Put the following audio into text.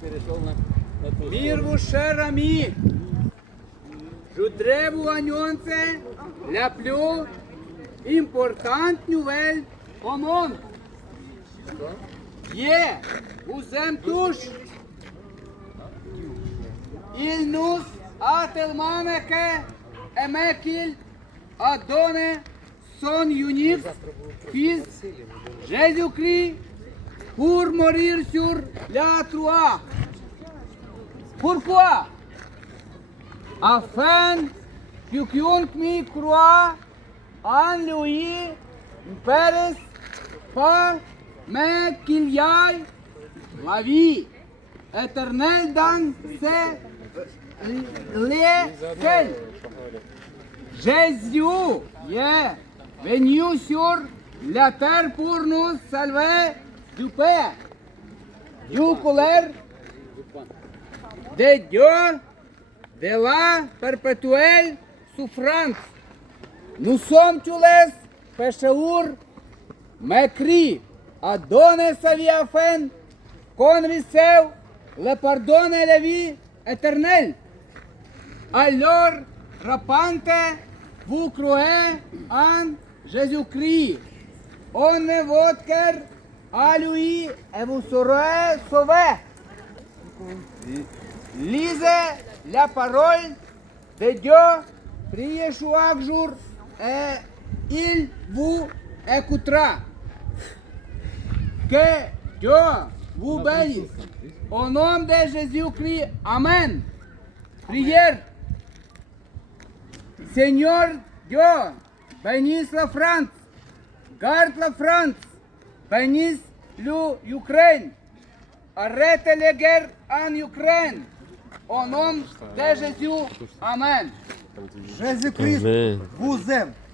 Перейшов на, на ту Мірву шерамі. Жудреву аньонце ляплю імпортант нювель омон. Є узем туш ільнус ателманеке емекіль адоне сон юнівс фіз жезюкрі Pour mourir sur la Troie. Pourquoi Afin que quiconque croit en lui ne périsse pas, mais qu'il y ait la vie éternelle dans ses ciels. Jésus est sur la terre pour nous sauver. Dupin. Du colère de Dieu de la perpétuelle souffrance. Nous sommes tous pécheurs, mécris, à donner sa vie afin qu'on recève le pardon et la vie éternelle. Alors, repentez, vous croyez en Jésus-Christ. On ne votre à lui et vous serez sauvés. Lisez la parole de Dieu, priez chaque jour et il vous écoutera. Que Dieu vous bénisse. Au nom de Jésus-Christ, Amen. Prière. Seigneur Dieu, bénisse la France. Garde la France. Пенис лю Юкрейн. Арете легер ан Юкрейн. О ном е? де Жезю. Амен. Jésus-Christ vous aime.